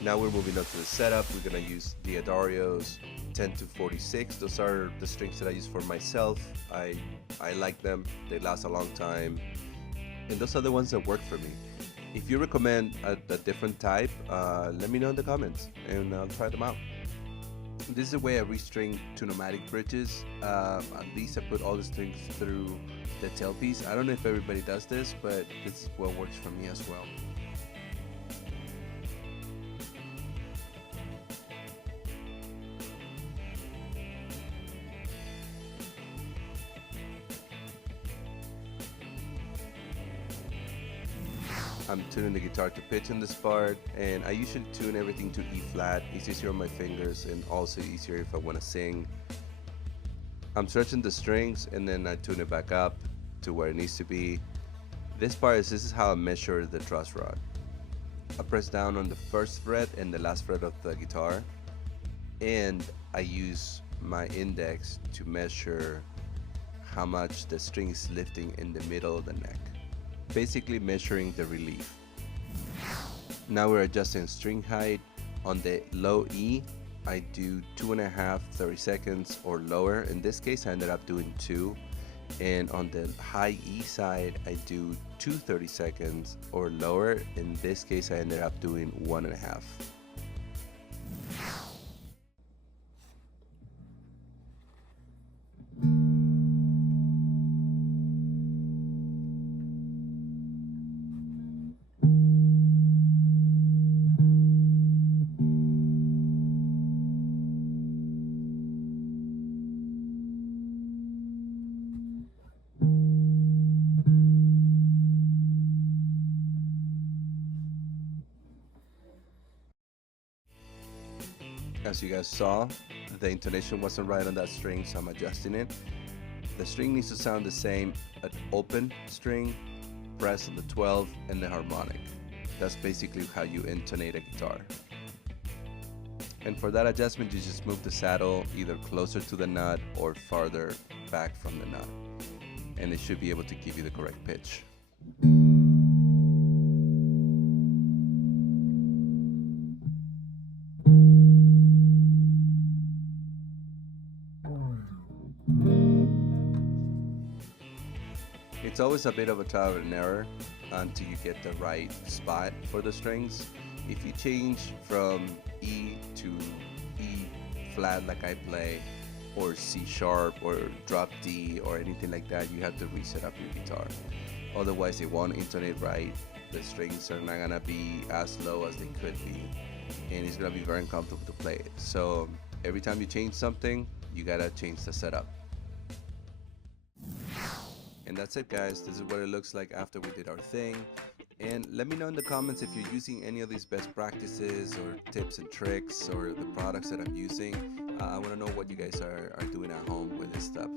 Now we're moving on to the setup. We're gonna use Diodario's 10 to 46. Those are the strings that I use for myself. I like them. They last a long time, and those are the ones that work for me. If you recommend a different type, let me know in the comments, and I'll try them out. This is the way I restring to pneumatic bridges. At least I put all the strings through the tailpiece. I don't know if everybody does this, but this is what works for me as well. I'm tuning the guitar to pitch in this part, and I usually tune everything to E flat. It's easier on my fingers and also easier if I want to sing. I'm stretching the strings and then I tune it back up to where it needs to be. This is how I measure the truss rod. I press down on the first fret and the last fret of the guitar, and I use my index to measure how much the string is lifting in the middle of the neck, basically measuring the relief. Now we're adjusting string height. On the low E, I do 2.5 30 seconds or lower. In this case I ended up doing 2, and on the high E side I do 2 30 seconds or lower. In this case I ended up doing 1.5. As you guys saw, the intonation wasn't right on that string, so I'm adjusting it. The string needs to sound the same at open string, press on the 12, and the harmonic. That's basically how you intonate a guitar. And for that adjustment, you just move the saddle either closer to the nut or farther back from the nut, and it should be able to give you the correct pitch. It's always a bit of a trial and error until you get the right spot for the strings. If you change from E to E flat like I play, or C sharp, or drop D, or anything like that, you have to reset up your guitar. Otherwise it won't intonate right, the strings are not gonna be as low as they could be, and it's gonna be very uncomfortable to play it. So every time you change something, you gotta change the setup. And that's it, guys. This is what it looks like after we did our thing. And let me know in the comments if you're using any of these best practices or tips and tricks or the products that I'm using. I want to know what you guys are doing at home with this stuff.